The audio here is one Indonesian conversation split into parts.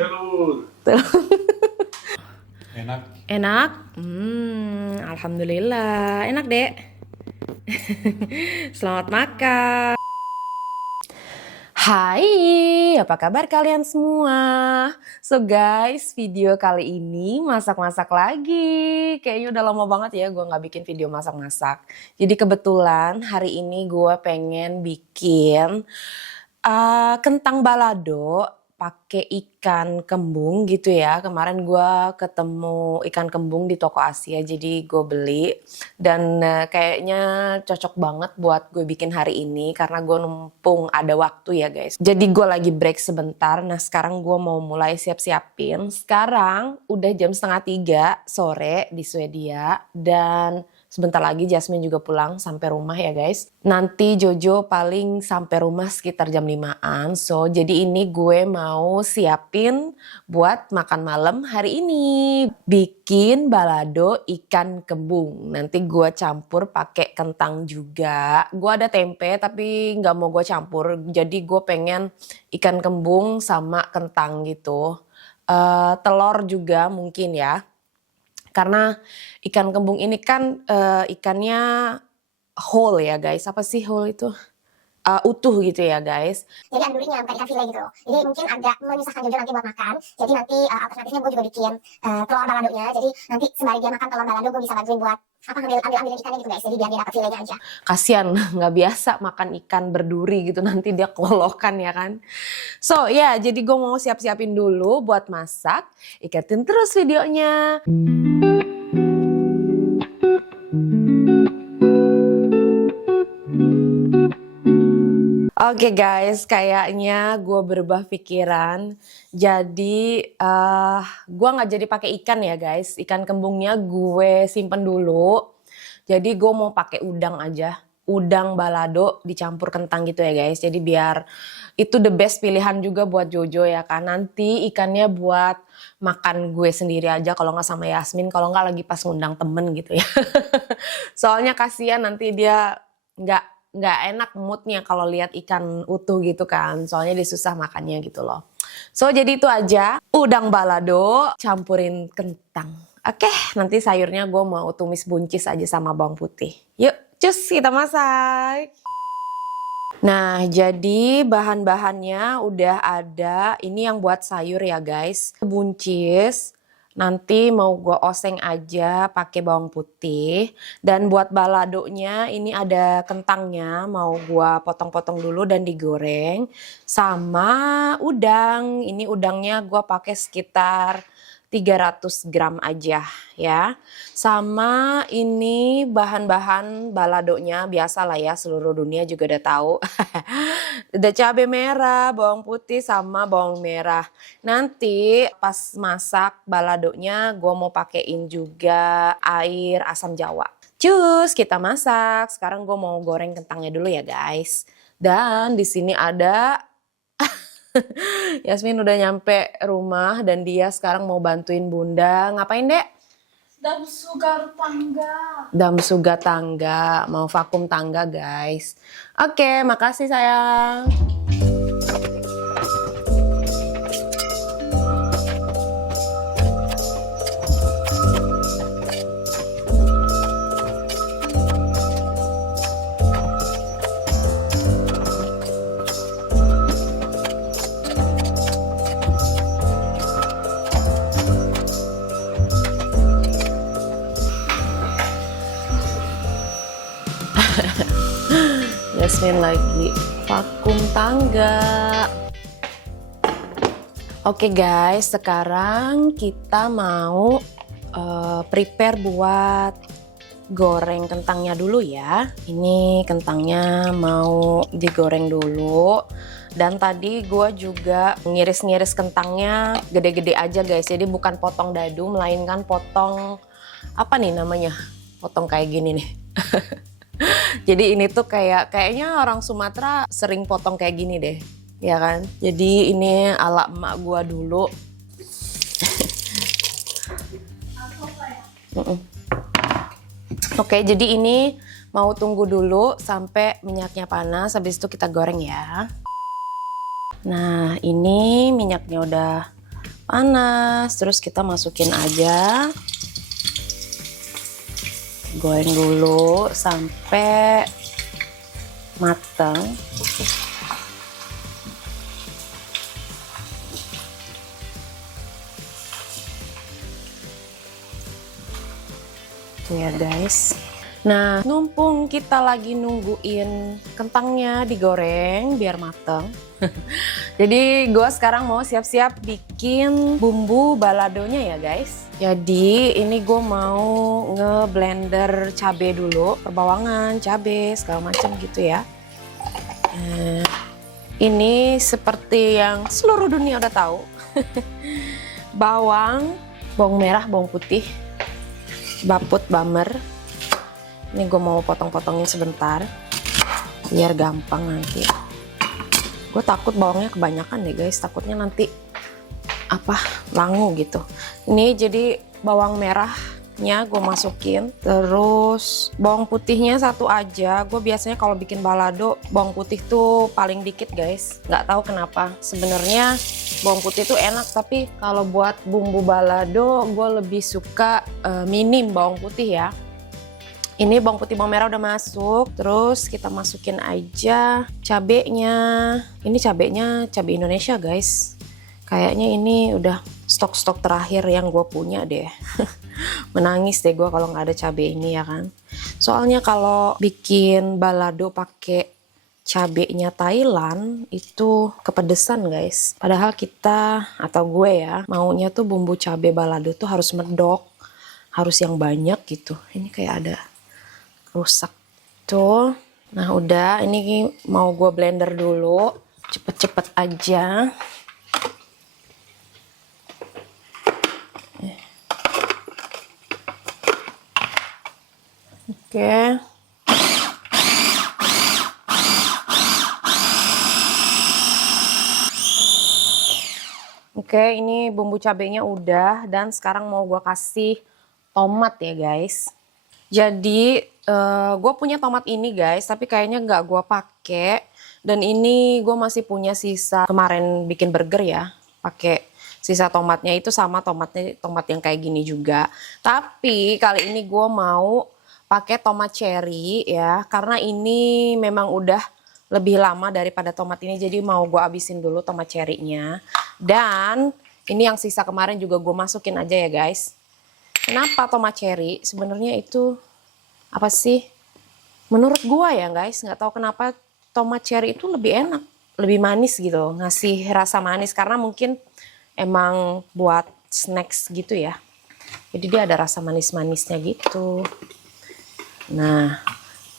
Telur. Enak. Enak? Alhamdulillah. Enak, Dek. Selamat makan. Hai, apa kabar kalian semua? So guys, video kali ini masak-masak lagi. Kayaknya udah lama banget ya gue gak bikin video masak-masak. Jadi kebetulan hari ini gue pengen bikin kentang balado pakai ikan kembung gitu ya. Kemarin gue ketemu ikan kembung di toko Asia, jadi gue beli. Dan kayaknya cocok banget buat gue bikin hari ini karena gue numpung ada waktu ya guys. Jadi gue lagi break sebentar. Nah sekarang gue mau mulai siap-siapin. Sekarang udah jam 2:30 sore di Swedia. Dan sebentar lagi Jasmine juga pulang sampai rumah ya guys. Nanti Jojo paling sampai rumah sekitar jam 5-an. So jadi ini gue mau siapin buat makan malam hari ini. Bikin balado ikan kembung. Nanti gue campur pakai kentang juga. Gue ada tempe tapi nggak mau gue campur. Jadi gue pengen ikan kembung sama kentang gitu. Telur juga mungkin ya. Karena ikan kembung ini kan ikannya whole ya guys. Apa sih whole itu? Utuh gitu ya guys. Jadi ada durinya, bukan ikan file gitu. Jadi mungkin agak menyusahkan Jojo nanti buat makan. Jadi nanti alternatifnya gue juga bikin telur baladonya. Jadi nanti sembari dia makan telur balado gue bisa bantuin buat ambilin ikannya gitu guys. Jadi biar dia dapat filenya aja. Kasian nggak biasa makan ikan berduri gitu, nanti dia kelolokan ya kan. So ya, jadi gue mau siap-siapin dulu buat masak. Ikatin terus videonya. Oke guys, kayaknya gue berubah pikiran. Jadi gue nggak jadi pakai ikan ya guys. Ikan kembungnya gue simpen dulu. Jadi gue mau pakai udang aja. Udang balado dicampur kentang gitu ya guys. Jadi biar itu the best pilihan juga buat Jojo ya kan. Nanti ikannya buat makan gue sendiri aja kalau nggak sama Yasmin. Kalau nggak lagi pas ngundang temen gitu ya. Soalnya kasihan nanti dia nggak enak moodnya kalau lihat ikan utuh gitu kan. Soalnya dia susah makannya gitu loh. So jadi itu aja. Udang balado campurin kentang. Oke, nanti sayurnya gue mau tumis buncis aja sama bawang putih. Yuk, cus kita masak. Nah, jadi bahan-bahannya udah ada. Ini yang buat sayur ya guys. Buncis. Nanti mau gue oseng aja pakai bawang putih. Dan buat baladonya ini ada kentangnya. Mau gue potong-potong dulu dan digoreng. Sama udang. Ini udangnya gue pakai sekitar 300 gram aja ya. Sama ini bahan-bahan baladonya biasa lah ya, seluruh dunia juga udah tahu. Udah cabai merah, bawang putih sama bawang merah. Nanti pas masak baladonya gue mau pakein juga air asam jawa. Cus, kita masak. Sekarang gue mau goreng kentangnya dulu ya guys. Dan di sini ada Yasmin udah nyampe rumah dan dia sekarang mau bantuin bunda. Ngapain dek? Damsugar tangga. Damsuga tangga, mau vakum tangga guys. Oke, makasih sayang. Yasmin lagi vakum tangga. Oke guys, sekarang kita mau prepare buat goreng kentangnya dulu ya. Ini kentangnya mau digoreng dulu. Dan tadi gue juga ngiris-ngiris kentangnya gede-gede aja guys. Jadi bukan potong dadu, melainkan potong apa nih namanya? Potong kayak gini nih. Jadi ini tuh kayaknya orang Sumatera sering potong kayak gini deh, ya kan? Jadi ini ala emak gua dulu. Oke, jadi ini mau tunggu dulu sampai minyaknya panas, habis itu kita goreng ya. Nah, ini minyaknya udah panas. Terus kita masukin aja. Goreng dulu sampai mateng. Tuh ya guys. Nah, numpung kita lagi nungguin kentangnya digoreng biar mateng. Jadi gue sekarang mau siap-siap bikin bumbu baladonya ya guys. Jadi ini gue mau ngeblender cabe dulu, perbawangan, cabe, segala macam gitu ya. Nah, ini seperti yang seluruh dunia udah tahu. Bawang, bawang merah, bawang putih, baput, bamer. Ini gue mau potong-potongin sebentar biar gampang nanti. Gue takut bawangnya kebanyakan deh guys, takutnya nanti langu gitu. Ini jadi bawang merahnya gue masukin, terus bawang putihnya satu aja. Gue biasanya kalau bikin balado bawang putih tuh paling dikit guys, nggak tahu kenapa. Sebenarnya bawang putih tuh enak, tapi kalau buat bumbu balado gue lebih suka minim bawang putih ya. Ini bawang putih bawang merah udah masuk, terus kita masukin aja cabenya. Ini cabenya cabai Indonesia guys. Kayaknya ini udah stok-stok terakhir yang gue punya deh. Menangis deh gue kalau nggak ada cabai ini ya kan. Soalnya kalau bikin balado pakai cabenya Thailand itu kepedesan guys. Padahal kita atau gue ya maunya tuh bumbu cabai balado tuh harus medok, harus yang banyak gitu. Ini kayak ada rusak tuh. Nah udah, ini mau gue blender dulu cepet-cepet aja. Oke. Oke, ini bumbu cabenya udah, dan sekarang mau gue kasih tomat ya guys. Jadi gue punya tomat ini guys, tapi kayaknya nggak gue pakai. Dan ini gue masih punya sisa kemarin bikin burger ya, pakai sisa tomatnya itu sama tomatnya, tomat yang kayak gini juga. Tapi kali ini gue mau pakai tomat cherry ya, karena ini memang udah lebih lama daripada tomat ini, jadi mau gue abisin dulu tomat cherry-nya. Dan ini yang sisa kemarin juga gue masukin aja ya guys. Kenapa tomat cherry? Sebenarnya itu apa sih? Menurut gua ya guys, nggak tahu kenapa tomat cherry itu lebih enak, lebih manis gitu, ngasih rasa manis karena mungkin emang buat snacks gitu ya. Jadi dia ada rasa manis-manisnya gitu. Nah,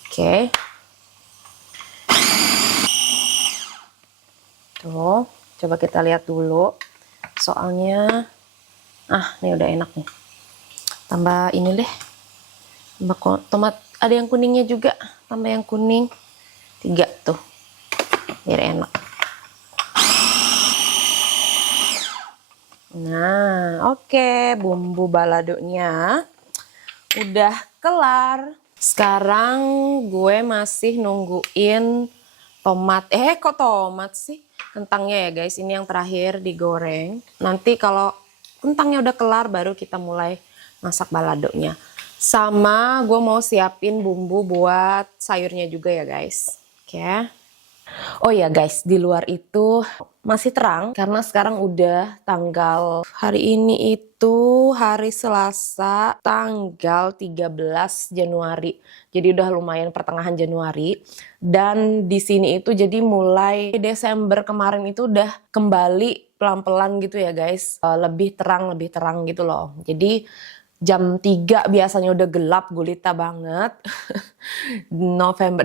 oke. Tuh, coba kita lihat dulu. Soalnya, ini udah enak nih. Tambah ini deh. Tambah tomat, ada yang kuningnya juga. Tambah yang kuning. 3 tuh. Biar enak. Nah, oke. Bumbu baladonya udah kelar. Sekarang gue masih nungguin tomat. Kok tomat sih? Kentangnya ya guys. Ini yang terakhir digoreng. Nanti kalau kentangnya udah kelar baru kita mulai masak baladonya. Sama gue mau siapin bumbu buat sayurnya juga ya guys. Oke. Oh ya guys, di luar itu masih terang karena sekarang udah tanggal, hari ini itu hari Selasa tanggal 13 Januari. Jadi udah lumayan pertengahan Januari, dan di sini itu jadi mulai Desember kemarin itu udah kembali pelan-pelan gitu ya guys. Lebih terang gitu loh. Jadi jam 3 biasanya udah gelap gulita banget.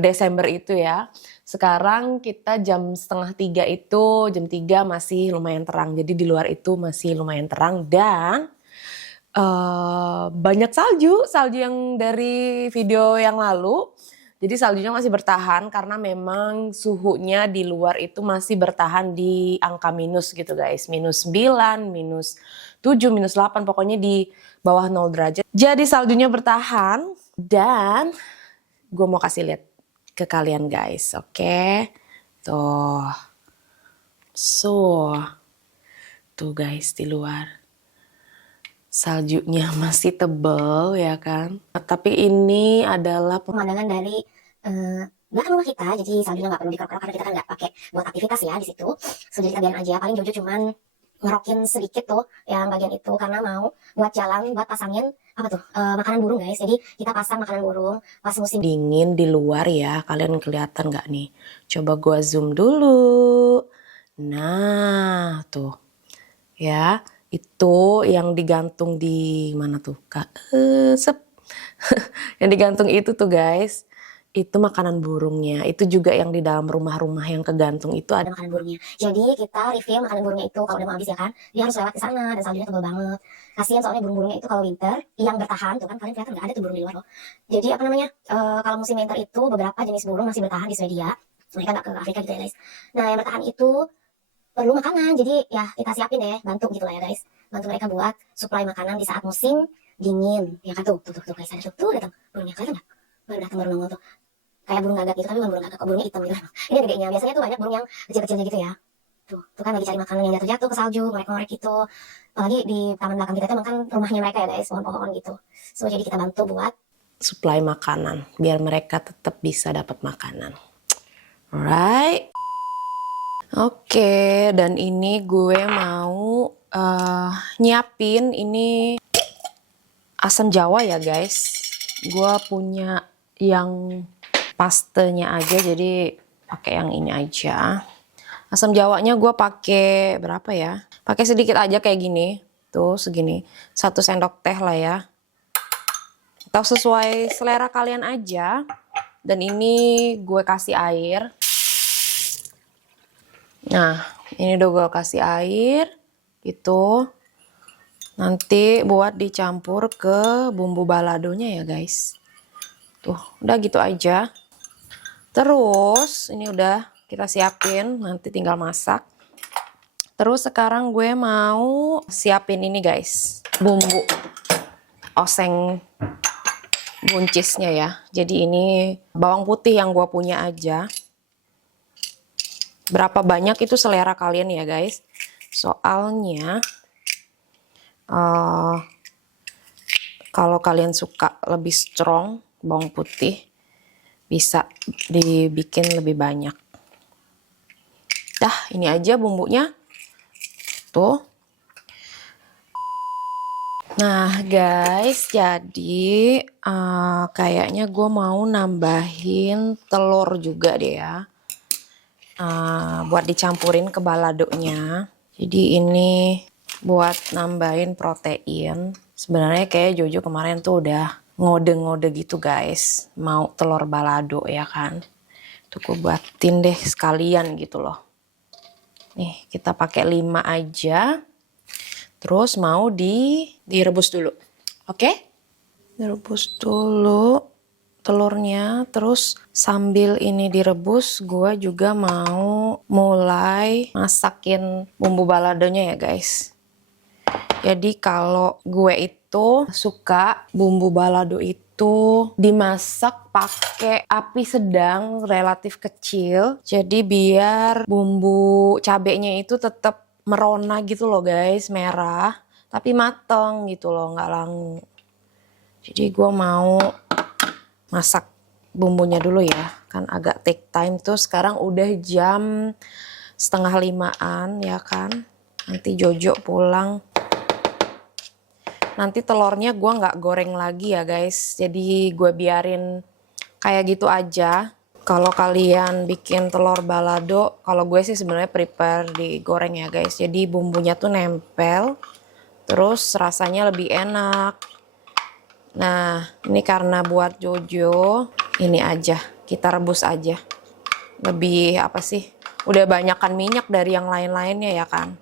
Desember itu ya. Sekarang kita jam setengah 3 itu, jam 3 masih lumayan terang. Jadi di luar itu masih lumayan terang, dan banyak salju yang dari video yang lalu. Jadi saljunya masih bertahan karena memang suhunya di luar itu masih bertahan di angka minus gitu guys. Minus 9, minus 7, minus 8, pokoknya di bawah 0 derajat. Jadi saljunya bertahan, dan gue mau kasih lihat ke kalian guys, oke? Tuh. So, tuh guys di luar. Saljunya masih tebal ya kan. Tapi ini adalah pemandangan dari belakang rumah kita, jadi saljunya nggak perlu dikerok-kerok karena kita kan nggak pakai buat aktivitas ya di situ. So, jadi kita biarin aja, paling Jojo cuman ngerokin sedikit tuh yang bagian itu karena mau buat jalan buat pasangin apa tuh makanan burung guys. Jadi kita pasang makanan burung pas musim dingin di luar ya. Kalian kelihatan nggak nih? Coba gua zoom dulu. Nah tuh ya, itu yang digantung di mana tuh Kak? Sep. Yang digantung itu tuh guys, itu makanan burungnya. Itu juga yang di dalam rumah-rumah yang kegantung itu ada makanan burungnya. Jadi kita refill makanan burungnya itu kalau udah mau habis ya kan, dia harus lewat ke sana dan saljunya tebal banget. Kasihan soalnya burung-burungnya itu kalau winter yang bertahan tuh kan, kalian kelihatan nggak ada tuh burung di luar loh. Jadi apa namanya, kalau musim winter itu beberapa jenis burung masih bertahan di Swedia. Mereka nggak ke Afrika gitu ya guys. Nah yang bertahan itu perlu makanan, jadi ya kita siapin deh, bantu gitu lah ya guys. Bantu mereka buat suplai makanan di saat musim dingin. Ya kan tuh guys, ada tuh datang burungnya, kelihatan nggak? Baru datang baru nongol tuh. Kayak burung gagak gitu, tapi bukan burung gagak, kok burungnya hitam gitu. Ini ada gedenya, biasanya tuh banyak burung yang kecil-kecilnya gitu ya. Tuh kan lagi cari makanan yang jatuh-jatuh ke salju, ngorek-ngorek gitu. Apalagi di taman belakang kita itu emang kan rumahnya mereka ya guys, pohon-pohon gitu. So jadi kita bantu buat suplai makanan, biar mereka tetap bisa dapat makanan. Alright. Oke, dan ini gue mau nyiapin ini asam jawa ya guys. Gue punya yang pastenya aja, jadi pakai yang ini aja. Asam jawanya gue pakai berapa ya? Pakai sedikit aja kayak gini, tuh segini, 1 sendok teh lah ya. Atau sesuai selera kalian aja. Dan ini gue kasih air. Nah, ini udah gue kasih air, gitu. Nanti buat dicampur ke bumbu baladonya ya guys. Tuh, udah gitu aja. Terus ini udah kita siapin, nanti tinggal masak. Terus sekarang gue mau siapin ini guys, bumbu oseng buncisnya ya. Jadi ini bawang putih yang gue punya aja. Berapa banyak itu selera kalian ya guys. Soalnya kalau kalian suka lebih strong bawang putih, bisa dibikin lebih banyak. Dah, ini aja bumbunya. Tuh. Nah guys, jadi kayaknya gue mau nambahin telur juga deh ya. Buat dicampurin ke baladonya. Jadi ini buat nambahin protein. Sebenarnya kayak Jojo kemarin tuh udah ngode-ngode gitu guys, mau telur balado ya kan. Tuh gue buatin deh sekalian gitu loh. Nih kita pakai 5 aja. Terus mau direbus dulu. Oke? Direbus dulu telurnya, terus sambil ini direbus gue juga mau mulai masakin bumbu baladonya ya guys. Jadi kalau gue itu suka bumbu balado itu dimasak pakai api sedang relatif kecil, jadi biar bumbu cabenya itu tetap merona gitu loh guys, merah tapi mateng gitu loh, nggak langu. Jadi gue mau masak bumbunya dulu ya, kan agak take time tuh. Sekarang udah jam 4:30-an ya kan. Nanti Jojo pulang. Nanti telurnya gue nggak goreng lagi ya guys. Jadi gue biarin kayak gitu aja. Kalau kalian bikin telur balado, kalau gue sih sebenarnya prepare digoreng ya guys. Jadi bumbunya tuh nempel, terus rasanya lebih enak. Nah, ini karena buat Jojo, ini aja, kita rebus aja. Lebih apa sih, udah banyakan minyak dari yang lain-lainnya ya kan.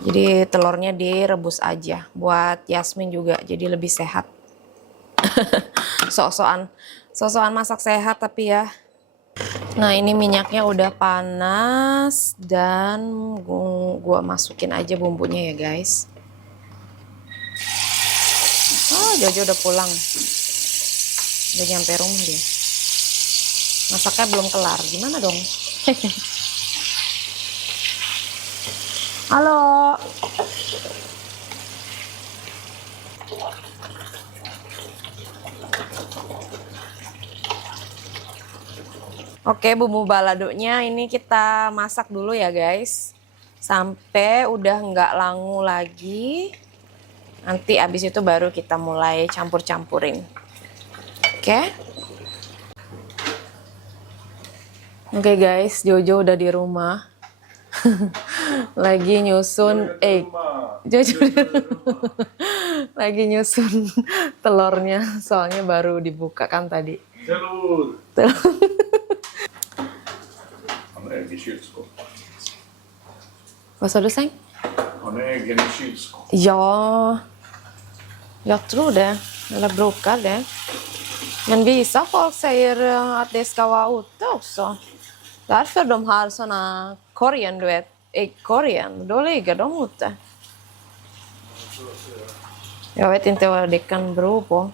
Jadi telurnya direbus aja, buat Yasmin juga, jadi lebih sehat. Sok-sokan masak sehat tapi ya. Nah ini minyaknya udah panas, dan gua masukin aja bumbunya ya guys. Jojo udah pulang, udah nyampe rumah dia. Masaknya belum kelar, gimana dong? Halo. Oke, bumbu baladonya ini kita masak dulu ya guys. Sampai udah nggak langu lagi. Nanti abis itu baru kita mulai campur-campurin. Oke. Oke guys, Jojo udah di rumah. Lagi nyusun Jojo lagi nyusun telurnya, soalnya baru dibuka kan tadi. Telur. Han har ägg i kylskåp. Vad sa du, Säng? Han har äggen i kylskåp. Ja, jag tror det. Eller brukar det. Men vissa folk säger att det ska vara ute också. Därför de har såna korgen, du vet, äggkorgen. Då ligger de ute. Jag vet inte vad det kan bero på.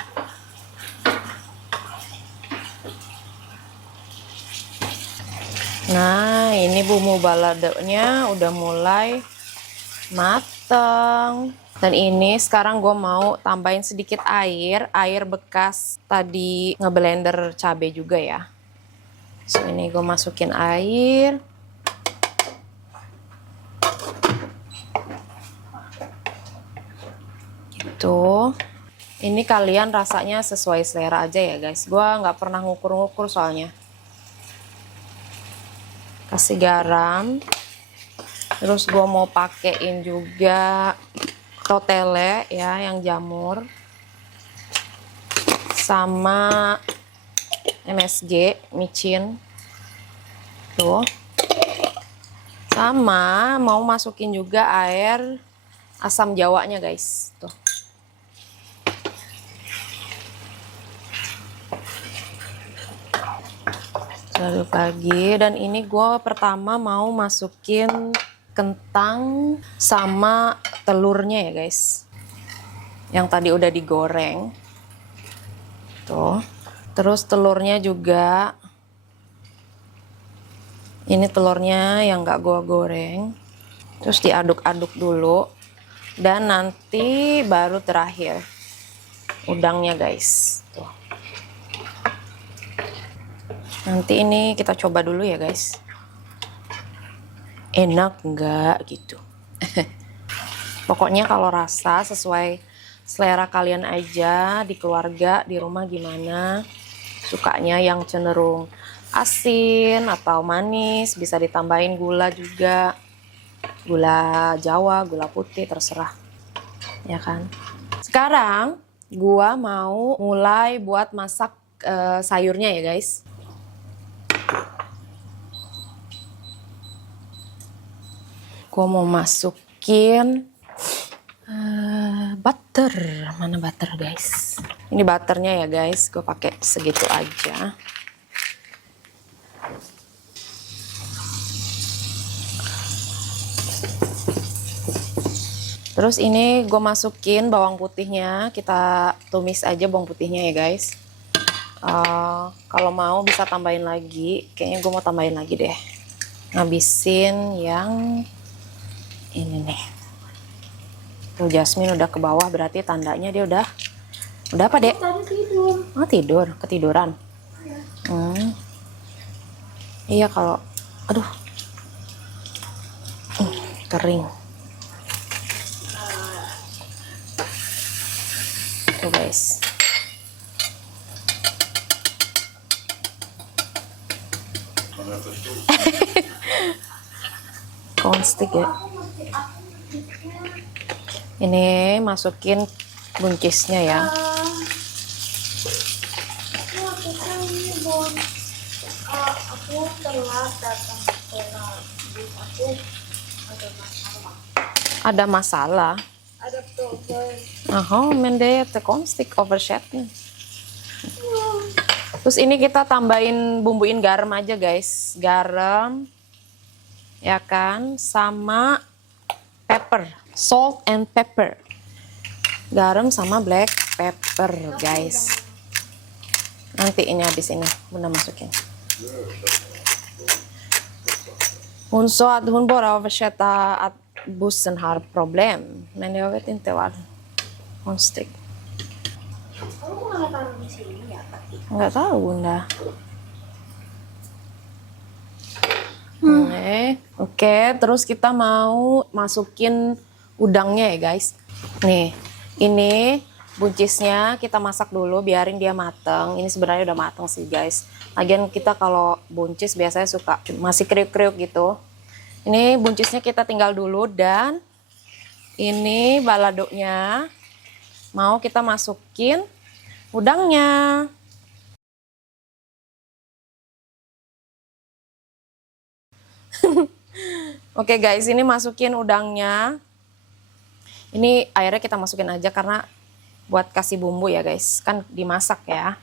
Nah, ini bumbu baladonya udah mulai mateng. Dan ini sekarang gue mau tambahin sedikit air bekas tadi ngeblender cabai juga ya. So, ini gue masukin air. Gitu. Ini kalian rasanya sesuai selera aja ya guys. Gue nggak pernah ngukur-ngukur soalnya. Kasih garam. Terus gue mau pakein juga totele ya, yang jamur. Sama MSG, micin. Tuh. Sama mau masukin juga air asam jawanya guys. Tuh. Aduk lagi, dan ini gue pertama mau masukin kentang sama telurnya ya guys, yang tadi udah digoreng tuh. Terus telurnya juga, ini telurnya yang gak gue goreng, terus diaduk-aduk dulu, dan nanti baru terakhir udangnya guys tuh. Nanti ini kita coba dulu ya guys. Enak nggak gitu. Pokoknya kalau rasa sesuai selera kalian aja, di keluarga, di rumah gimana. Sukanya yang cenderung asin atau manis, bisa ditambahin gula juga. Gula Jawa, gula putih, terserah. Ya kan? Sekarang gua mau mulai buat masak sayurnya ya guys. Gue mau masukin butter. Mana butter guys? Ini butternya ya guys, gue pakai segitu aja. Terus ini gue masukin bawang putihnya, kita tumis aja bawang putihnya ya guys. Kalau mau bisa tambahin lagi, kayaknya gue mau tambahin lagi deh. Ngabisin yang ini nih. Tuh Jasmine udah ke bawah, berarti tandanya dia udah apa dek? Tadi tidur. Oh tidur, ketiduran. Iya kalau, aduh, kering. Tuh guys. Konstik ya. Ini masukin buncisnya ya. Aku telat datang sekolah. Aku Ada masalah. ada problem. Aha, men det är konstig översättning. Terus ini kita tambahin, bumbuin garam aja guys. Garam, ya kan, sama pepper, salt and pepper. Garam sama black pepper guys. Nanti ini habis ini Bunda masukin. Hon sa att hon bara översätta att bussen har problem. Men jag vet inte vad. Konstigt. Kamu malah taruh di sini ya, Kak? Nggak tahu bunda. Oke, terus kita mau masukin udangnya ya guys. Nih, ini buncisnya kita masak dulu, biarin dia mateng. Ini sebenarnya udah mateng sih guys. Lagian kita kalau buncis biasanya suka masih kriuk-kriuk gitu. Ini buncisnya kita tinggal dulu, dan ini baladonya mau kita masukin udangnya. Oke guys, ini masukin udangnya. Ini airnya kita masukin aja karena buat kasih bumbu ya guys, kan dimasak ya.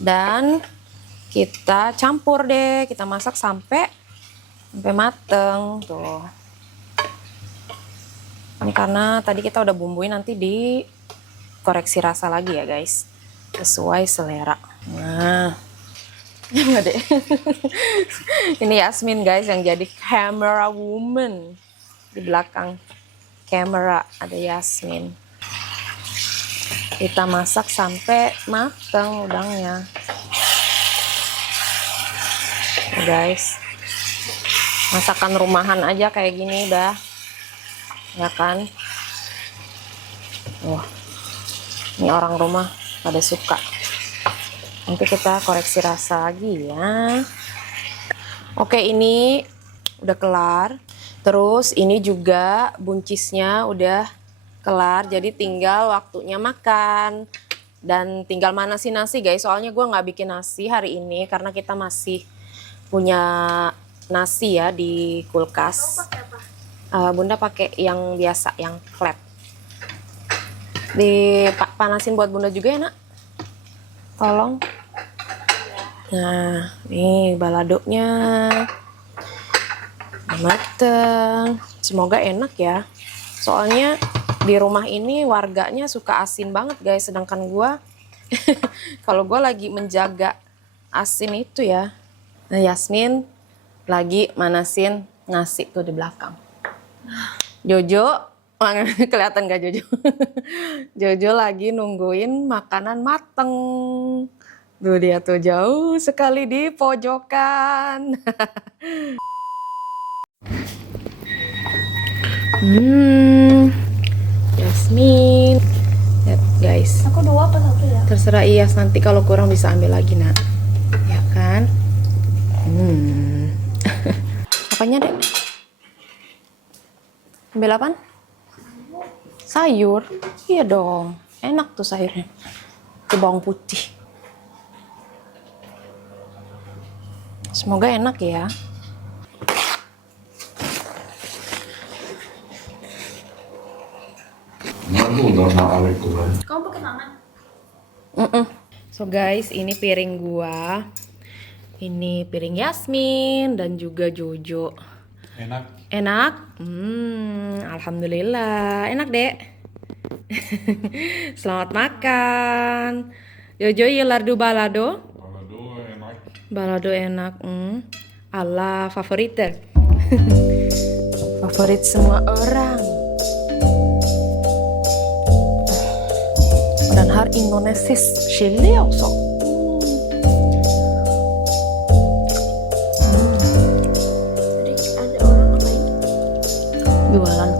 Dan kita campur deh, kita masak sampai mateng tuh. Ini karena tadi kita udah bumbuin, nanti dikoreksi rasa lagi ya guys, sesuai selera. Nah, enggak deh. Ini Yasmin guys yang jadi camera woman. Di belakang kamera ada Yasmin. Kita masak sampai matang udangnya. Nah, guys, masakan rumahan aja kayak gini udah, ya kan? Wah, ini orang rumah pada suka. Nanti kita koreksi rasa lagi ya. Oke, ini udah kelar. Terus ini juga buncisnya udah kelar. Jadi tinggal waktunya makan. Dan tinggal manasin nasi guys. Soalnya gue nggak bikin nasi hari ini karena kita masih punya nasi ya di kulkas. Bunda pakai yang biasa, yang flat. Dipanasin buat bunda juga ya nak. Tolong. Nah, nih baladonya mateng. Semoga enak ya. Soalnya di rumah ini warganya suka asin banget guys. Sedangkan gua kalau gua lagi menjaga asin itu ya. Nah, Yasmin lagi manasin nasi tuh di belakang. Jojo, kelihatan gak Jojo? Jojo lagi nungguin makanan mateng. Tuh dia tuh jauh sekali di pojokan. Yasmin. Lihat guys. Aku 2 apa 1 ya? Terserah Iyas, nanti kalau kurang bisa ambil lagi nak. Ya kan? Apanya dek? Ambil apaan? Sayur? Iya dong. Enak tuh sayurnya. Ke bawang putih. Semoga enak ya. Kamu pakai tangan? So guys, ini piring gua. Ini piring Yasmin dan juga Jojo. Enak. Enak? Alhamdulillah. Enak, Dek. Selamat makan. Jojo, gillar du balado? Balado enak. Balado enak. Alla favoriter. Favorit semua orang. Dan har indonesisk chili också. Jadi ada orang ngapain? Jualan.